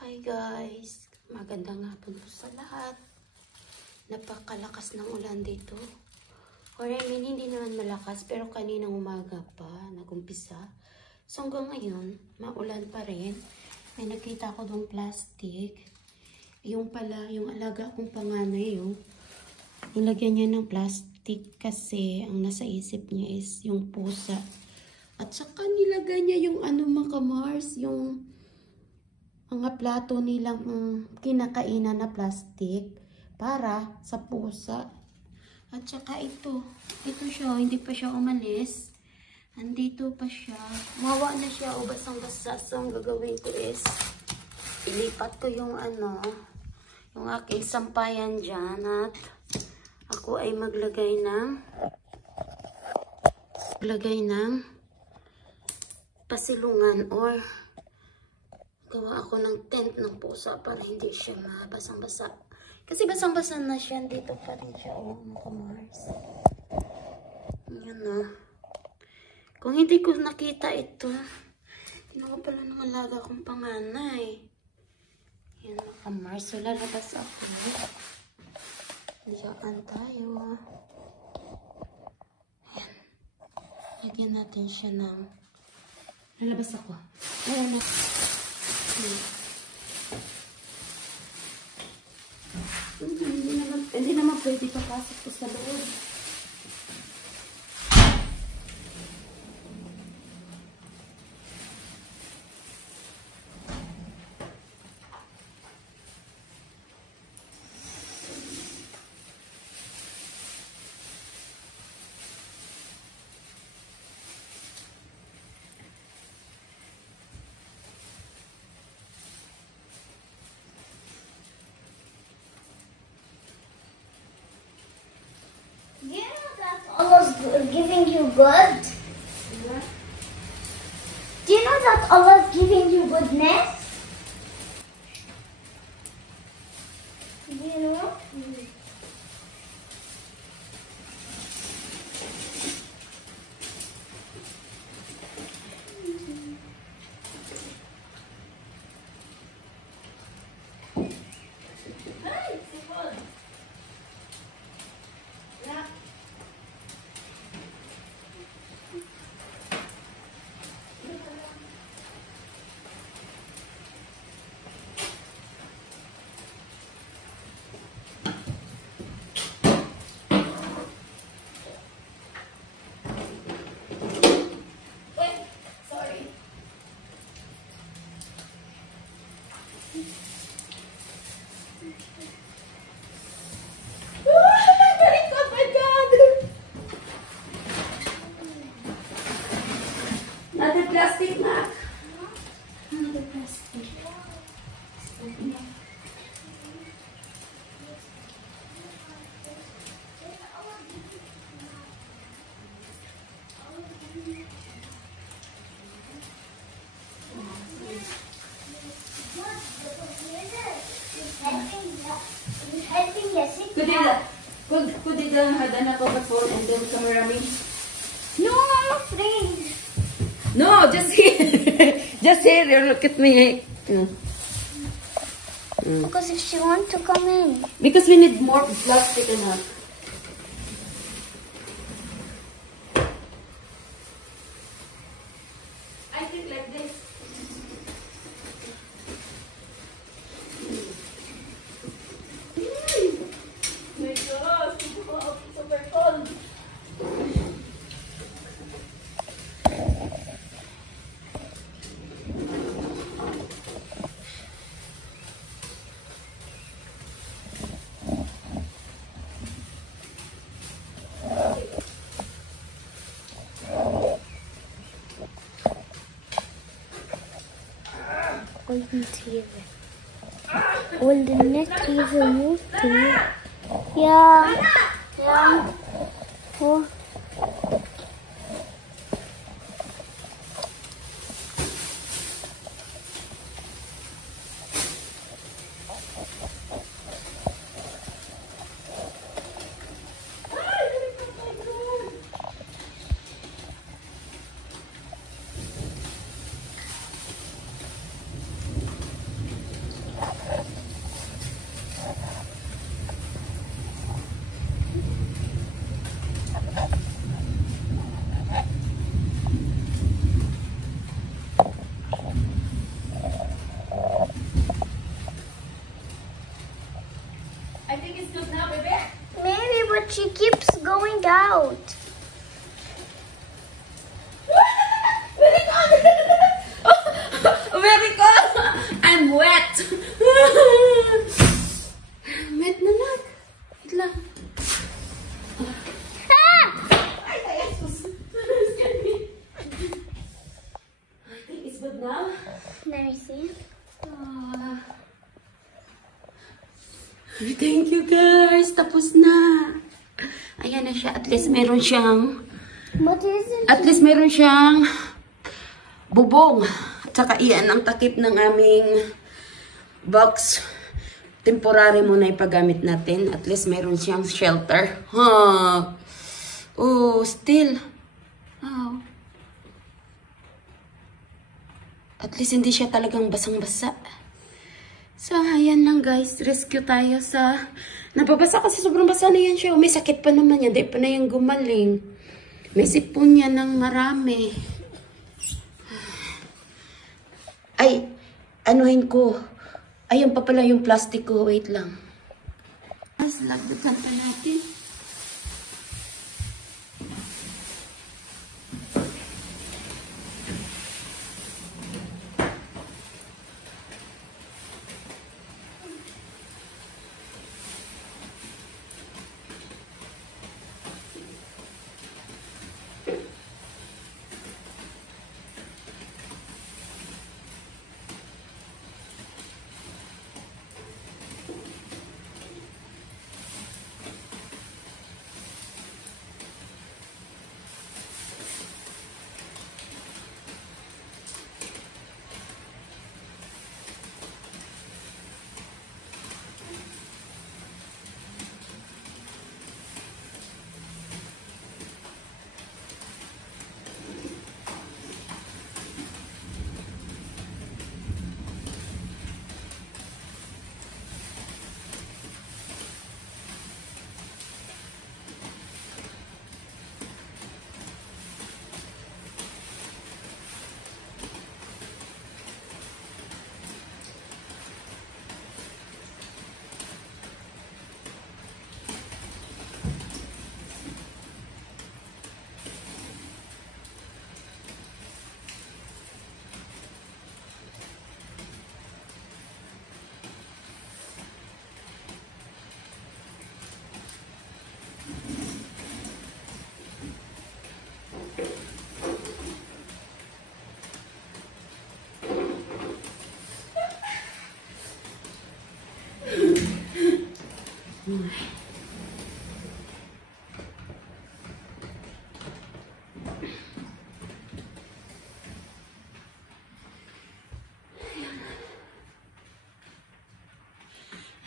Hi guys! Magandang hapon po sa lahat. Napakalakas ng ulan dito. Or I mean, hindi naman malakas pero kaninang umaga pa nagumpisa. So hanggang ngayon, maulan pa rin. May nakita ko dong plastic. Yung pala, yung alaga kong panganay, nilagyan niya ng plastic kasi ang nasa isip niya is yung pusa. At saka nilagay niya yung mga Mars, yung mga plato nilang kinakainan na plastic para sa pusa. At saka ito siya, hindi pa siya umalis. Andito pa siya. Mawa na siya o basang-basa. So ang gagawin ko is ilipat ko yung yung aking sampayan dyan at ako ay maglagay ng pasilungan or gawa ako ng tent ng pusa para hindi siya mabasang-basa. Kasi basang-basa na siya. Dito pa rin siya. Mga Mars. Yan o. Kung hindi ko nakita ito, kinuha pala ng alaga kong panganay. Yan mga Mars. So lalabas ako. Diyan tayo. Yan. Lagyan natin siya ng... Lalabas ako. Ayan na. Hindi naman pwede papasok ko sa loob. Allah's giving you good. Do you know that Allah's giving you goodness? Do you know? Another plastic, Mac. Another plastic. Could you had another phone and then camera me? No, I'm afraid. No, just here. Just here. Look at me. Because if she wants to come in. Because we need more plastic enough. I think like this. My God, super cold. Golden TV. Golden net TV moved to me. Yeah. Yeah. Oh. out. Very cold! Very cold! I'm wet! Wet na lang. Wait lang. Ah! Ay, Jesus! Excuse me. I think it's good now. Let me see. Thank you guys. Tapos na. Ayan na siya. At least meron siyang What is it? At least meron siyang bubong. At saka iyan ang takip ng aming box. Temporary muna ipagamit natin. At least meron siyang shelter. Huh. Oh, still. Oh. At least hindi siya talagang basang-basa. So, ayan lang guys. Rescue tayo sa... Nababasa kasi sobrang basa na yan siya. May sakit pa naman yan. Di pa na yung gumaling. May sipon yan ng marami. Ay, anuhin ko. Ayun pa pala yung plastic ko. Wait lang. Mas lagdagan pa natin.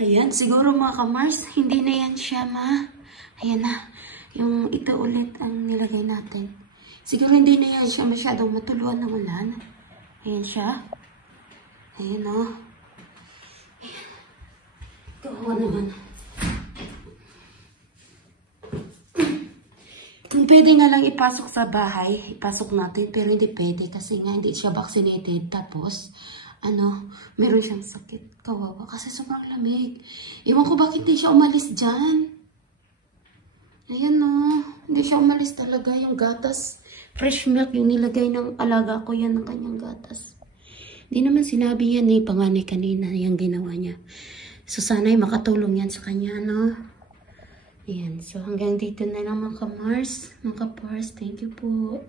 Ayan, siguro mga kamars, hindi na yan siya ayan na, yung ito ulit ang nilagay natin. Siguro hindi na yan siya masyadong matuluan ng ulan. Ayan siya. Ayan o. Kawawa naman. Kung pwede nga lang ipasok sa bahay, ipasok natin, pero hindi pwede kasi nga hindi siya vaccinated. Tapos, meron siyang sakit. Kawawa kasi sobrang lamig. Iwan ko bakit hindi siya umalis dyan. Ayan o. Hindi siya umalis talaga. Yung gatas, fresh milk, yung nilagay ng alaga ko yan ng kanyang gatas. Hindi naman sinabi yan panganay kanina yung ginawa niya. So sana'y makatulong yan sa kanya, no? Ayan. So hanggang dito na lang mga kamars, mga kapars. Thank you po.